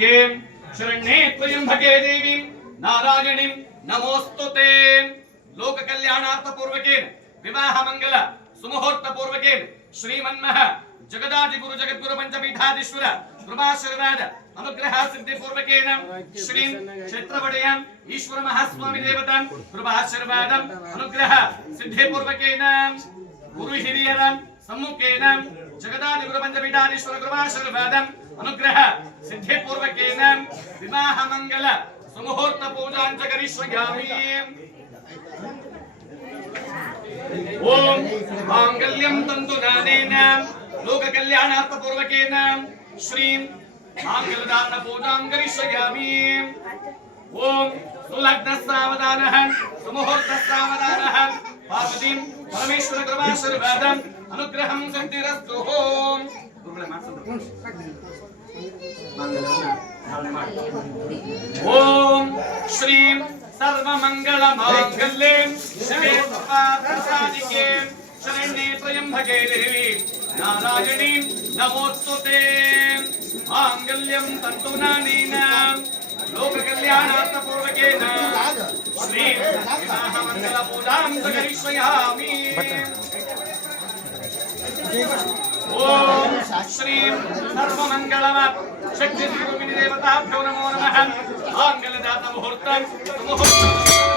साधिके शरण्ये त्र्यंबके देवी नारायणी नमोस्तुते लोक कल्याणार्थ पूर्वकेन विवाह मंगल सुमुहूर्त पूर्वकेन श्रीमन्मः जगदादि गुरु जगद्गुरु पंचपीठाधीश्वर कृपाशीर्वाद अनुग्रह सिद्धि पूर्वकेन श्री क्षेत्रवडयां ईश्वर महास्वामी देवतां कृपाशीर्वादं अनुग्रह सिद्धि पूर्वकेन गुरु हिरियर सम्मुखेन जगदादि गुरु पंचपीठाधीश्वर कृपाशीर्वादं अनुग्रह सिद्धि पूर्वकेन विवाह मंगल सुमुहूर्त पूजां च करिष्यामि। ओम मांगल्यं तन्तुनानेन लोक कल्याणार्थ पूर्वकेन श्रीं मांगलदान पूजां करिष्यामि। ओम सुलग्न सावधानः పార్వతీం పరమేశ్వర కృపాశీర్వాదం అనుగ్రహం శక్తిరస్తు ఓం ఓం శ్రీం సర్వమంగళ మాంగళ్యే శివే పార్థసాదికే శరణ్యే త్రయంభగే దేవి నారాయణీ నమోస్తుతే మాంగళ్యం తంతునానీనాం లోక కళ్యాణార్థ ఓం శ్రీం సర్వమంగళమ శక్తి దేవతాభ్యో నమో నమ ఆంగళదాత ముహూర్తం ముహూర్తం